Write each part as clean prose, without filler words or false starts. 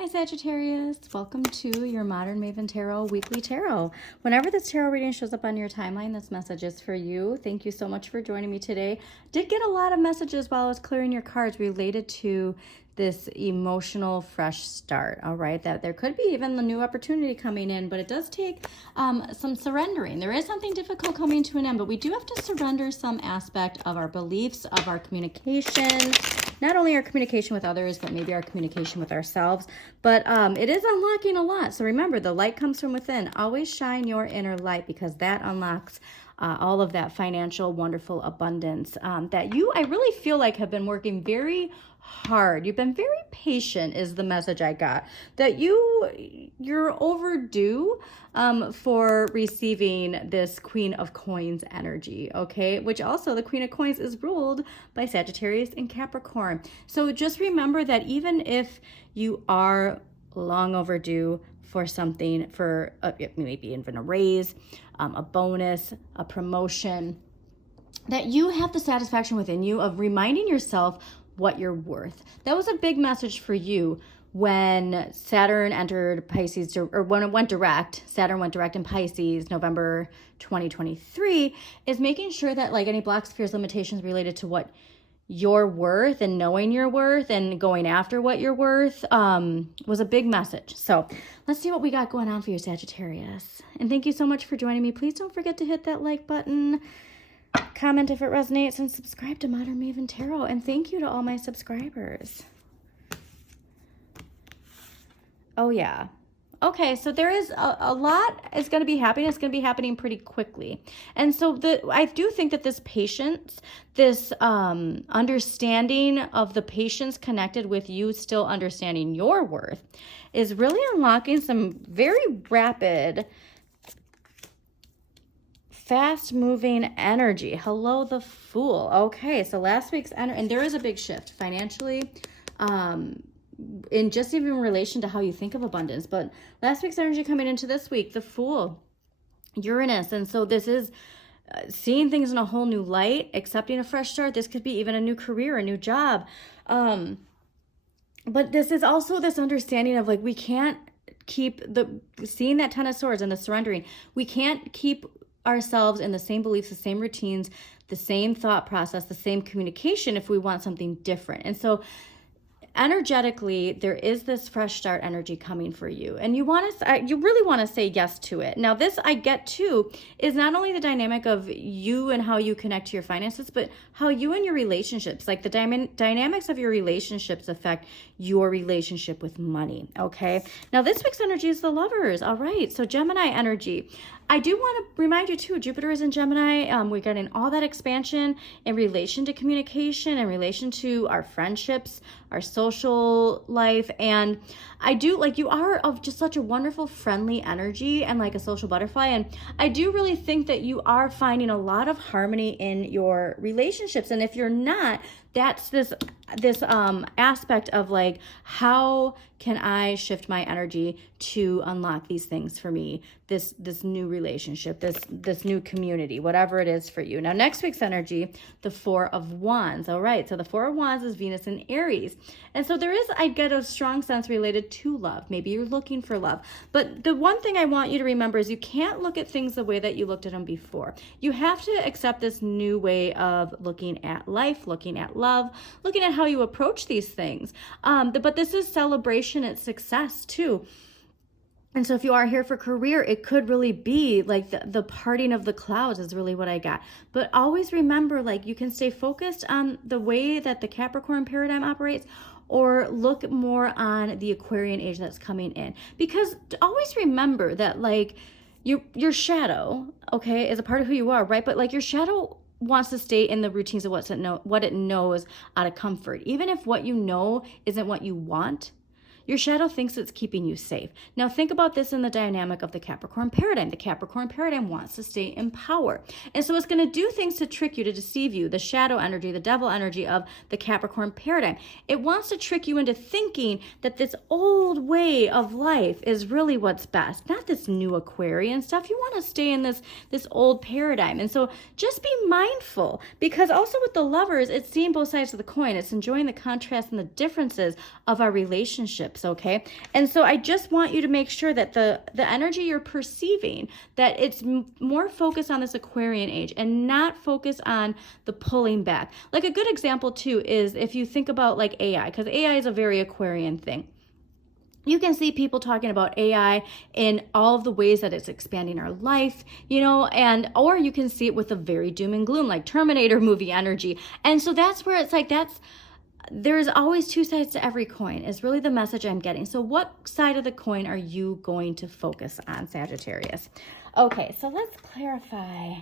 Hi Sagittarius, welcome to your Modern Maven Tarot Weekly Tarot. Whenever this tarot reading shows up on your timeline, this message is for you. Thank you so much for joining me today. Did get a lot of messages while I was clearing your cards related to this emotional fresh start, all right? That there could be even the new opportunity coming in, but it does take some surrendering. There is something difficult coming to an end, but we do have to surrender some aspect of our beliefs, of our communication, not only our communication with others, but maybe our communication with ourselves. But it is unlocking a lot. So remember, the light comes from within. Always shine your inner light, because that unlocks all of that financial, wonderful abundance that you, I really feel like, have been working very hard. You've been very patient is the message I got. That you're overdue for receiving this Queen of Coins energy, okay? Which also, the Queen of Coins is ruled by Sagittarius and Capricorn. So just remember that even if you are long overdue for something, for maybe even a raise, a bonus, a promotion, that you have the satisfaction within you of reminding yourself what you're worth. That was a big message for you when Saturn entered Pisces, or when it went direct. Saturn went direct in Pisces November 2023, is making sure that like any blocks, fears, limitations related to what you're worth and knowing your worth and going after what you're worth was a big message. So let's see what we got going on for you, Sagittarius. And thank you so much for joining me. Please don't forget to hit that like button, comment if it resonates, and subscribe to Modern Maven Tarot. And thank you to all my subscribers. Oh yeah. Okay, so there is a lot is going to be happening. It's going to be happening pretty quickly. And so I do think that this patience, this understanding of the patience connected with you still understanding your worth, is really unlocking some very rapid, fast-moving energy. Hello, the Fool. Okay, so last week's energy, and there is a big shift financially, in just even relation to how you think of abundance. But last week's energy coming into this week, the Fool, Uranus. And so this is seeing things in a whole new light, accepting a fresh start. This could be even a new career, a new job. But this is also this understanding of like, we can't keep seeing that Ten of Swords and the surrendering. We can't keep ourselves in the same beliefs, the same routines, the same thought process, the same communication if we want something different. And so energetically, there is this fresh start energy coming for you, and you really want to say yes to it. Now, this I get too is not only the dynamic of you and how you connect to your finances, but how you and your relationships, like the dynamics of your relationships, affect your relationship with money. Okay. Now, this week's energy is the Lovers. All right. So Gemini energy. I do want to remind you too, Jupiter is in Gemini. We're getting all that expansion in relation to communication, in relation to our friendships, our social life. And I do, like, you are of just such a wonderful, friendly energy and like a social butterfly. And I do really think that you are finding a lot of harmony in your relationships. And if you're not, that's this aspect of like, how can I shift my energy to unlock these things for me, this new relationship, this new community, whatever it is for you. Now, next week's energy, the Four of Wands. All right, so the Four of Wands is Venus in Aries. And so there is, I get a strong sense related to love. Maybe you're looking for love. But the one thing I want you to remember is you can't look at things the way that you looked at them before. You have to accept this new way of looking at life, looking at love, looking at how you approach these things. But this is celebration, it's success too. And so if you are here for career, it could really be like the parting of the clouds is really what I got. But always remember, like, you can stay focused on the way that the Capricorn paradigm operates, or look more on the Aquarian age that's coming in. Because always remember that, like, your shadow, okay, is a part of who you are, right? But like, your shadow wants to stay in the routines of what it knows out of comfort. Even if what you know isn't what you want, your shadow thinks it's keeping you safe. Now, think about this in the dynamic of the Capricorn paradigm. The Capricorn paradigm wants to stay in power. And so it's going to do things to trick you, to deceive you. The shadow energy, the devil energy of the Capricorn paradigm. It wants to trick you into thinking that this old way of life is really what's best, not this new Aquarian stuff. You want to stay in this old paradigm. And so just be mindful, because also with the Lovers, it's seeing both sides of the coin. It's enjoying the contrast and the differences of our relationships. relationships, okay? And so I just want you to make sure that the energy you're perceiving, that it's more focused on this Aquarian age and not focus on the pulling back. Like a good example too is if you think about like AI, because AI is a very Aquarian thing. You can see people talking about AI in all of the ways that it's expanding our life, and or you can see it with a very doom and gloom, like Terminator movie energy. And so that's where it's like, there's always two sides to every coin is really the message I'm getting. So what side of the coin are you going to focus on, Sagittarius? Okay, so let's clarify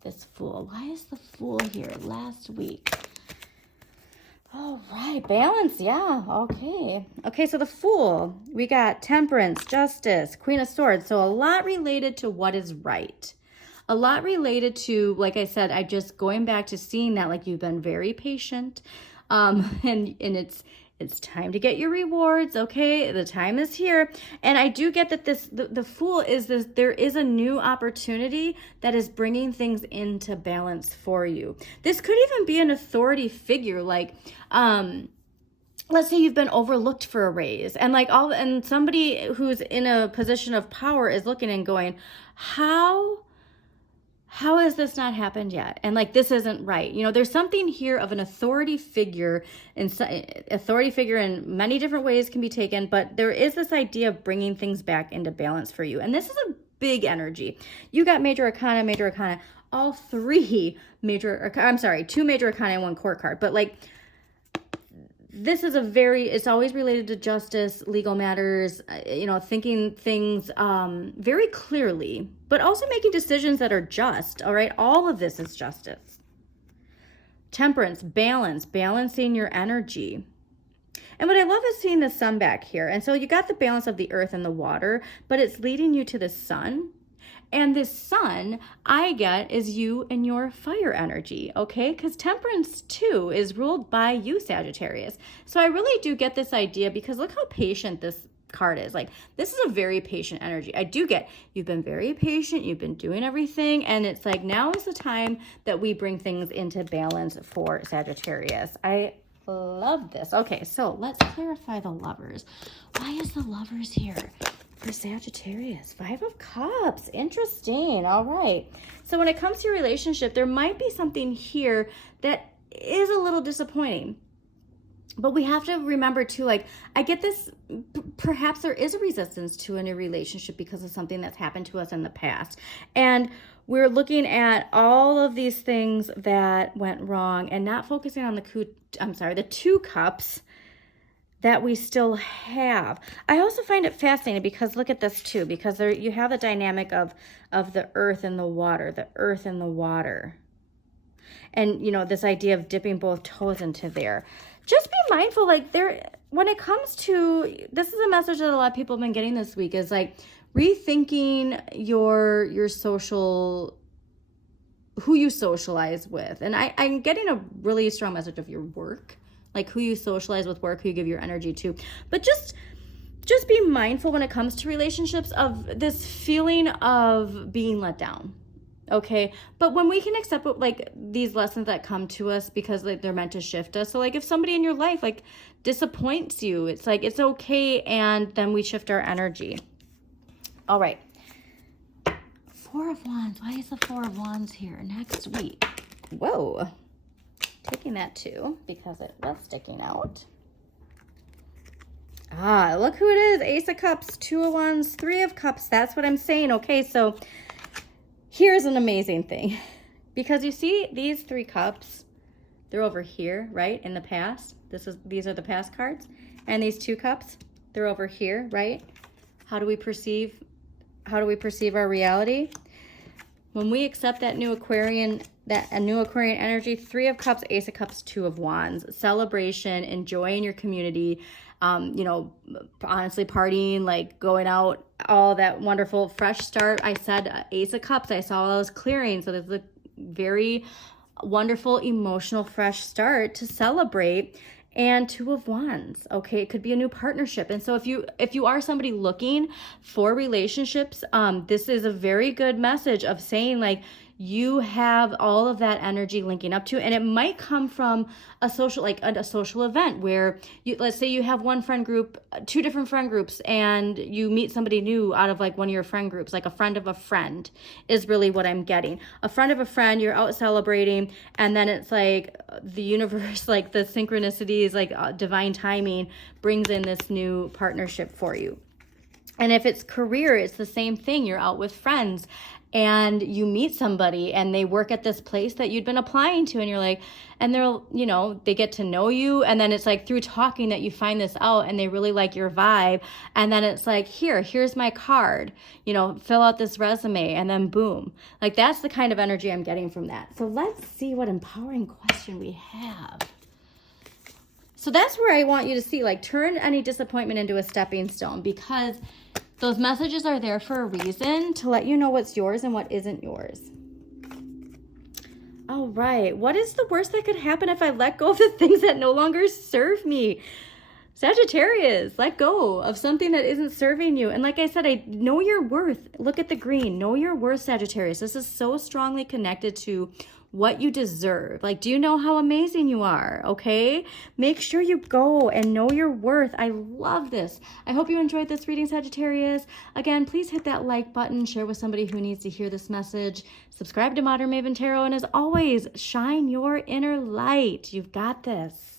this Fool. Why is the Fool here last week? All right, balance, yeah, okay. Okay, so the Fool, we got Temperance, Justice, Queen of Swords. So a lot related to what is right. A lot related to, like I said, I just going back to seeing that, like you've been very patient, and it's time to get your rewards, okay? The time is here. And I do get that the Fool is this, there is a new opportunity that is bringing things into balance for you. This could even be an authority figure, like, let's say you've been overlooked for a raise and somebody who's in a position of power is looking and going, how has this not happened yet? And like, this isn't right. There's something here of an authority figure, and authority figure in many different ways can be taken, but there is this idea of bringing things back into balance for you. And this is a big energy. You got major arcana, all three two major arcana and one court card. But like, this is it's always related to justice, legal matters, thinking things very clearly, but also making decisions that are just, all right? All of this is justice. Temperance, balancing your energy. And what I love is seeing the sun back here. And so you got the balance of the earth and the water, but it's leading you to the sun. And this sun, I get, is you and your fire energy, okay? Because Temperance, too, is ruled by you, Sagittarius. So I really do get this idea because look how patient this card is. Like, this is a very patient energy. I do get, you've been very patient, you've been doing everything, and it's like, now is the time that we bring things into balance for Sagittarius. I love this. Okay, so let's clarify the Lovers. Why is the Lovers here for Sagittarius? 5 of Cups. Interesting. All right. So when it comes to your relationship, there might be something here that is a little disappointing. But we have to remember too, like, I get this, perhaps there is a resistance to a new relationship because of something that's happened to us in the past. And we're looking at all of these things that went wrong and not focusing on the 2 cups that we still have. I also find it fascinating because look at this too, because there you have the dynamic of the earth and the water, And, this idea of dipping both toes into there. Just be mindful, like when it comes to, this is a message that a lot of people have been getting this week, is like rethinking your social, who you socialize with. And I'm getting a really strong message of your work, like who you socialize with, work, who you give your energy to. But just be mindful when it comes to relationships of this feeling of being let down. Okay, but when we can accept like these lessons that come to us because like they're meant to shift us. So like if somebody in your life like disappoints you, it's like it's okay, and then we shift our energy. All right. 4 of Wands. Why is the 4 of Wands here next week? Whoa. Taking that too because it was sticking out. Ah, look who it is. Ace of Cups, 2 of Wands, 3 of Cups. That's what I'm saying. Okay, so here's an amazing thing, because you see these 3 cups, they're over here, right? In the past, these are the past cards, and these 2 cups, they're over here, right? How do we perceive our reality? When we accept that new Aquarian energy, 3 of Cups, Ace of Cups, 2 of Wands, celebration, enjoying your community, honestly partying, like going out, all that wonderful fresh start. I said Ace of Cups, I saw those clearing. So there's a very wonderful emotional fresh start to celebrate. And 2 of Wands, okay, it could be a new partnership. And so if you are somebody looking for relationships, this is a very good message of saying like you have all of that energy linking up to, and it might come from a social, like a social event where you, let's say you have one friend group, two different friend groups, and you meet somebody new out of like one of your friend groups, like a friend of a friend is really what I'm getting. A friend of a friend, you're out celebrating, and then it's like the universe, like the synchronicities, like divine timing brings in this new partnership for you. And if it's career, it's the same thing. You're out with friends and you meet somebody and they work at this place that you'd been applying to, and you're like, and they're, you know, they get to know you, and then it's like through talking that you find this out and they really like your vibe, and then it's like, here's my card, you know, fill out this resume, and then boom. Like that's the kind of energy I'm getting from that. So let's see what empowering question we have. So that's where I want you to see, like, turn any disappointment into a stepping stone, because those messages are there for a reason, to let you know what's yours and what isn't yours. All right. What is the worst that could happen if I let go of the things that no longer serve me? Sagittarius, let go of something that isn't serving you. And like I said, I know your worth. Look at the green. Know your worth, Sagittarius. This is so strongly connected to what you deserve. Like, do you know how amazing you are? Okay, make sure you go and know your worth. I love this. I hope you enjoyed this reading, Sagittarius. Again, please hit that like button, share with somebody who needs to hear this message, subscribe to Modern Maven Tarot, and as always, shine your inner light. You've got this.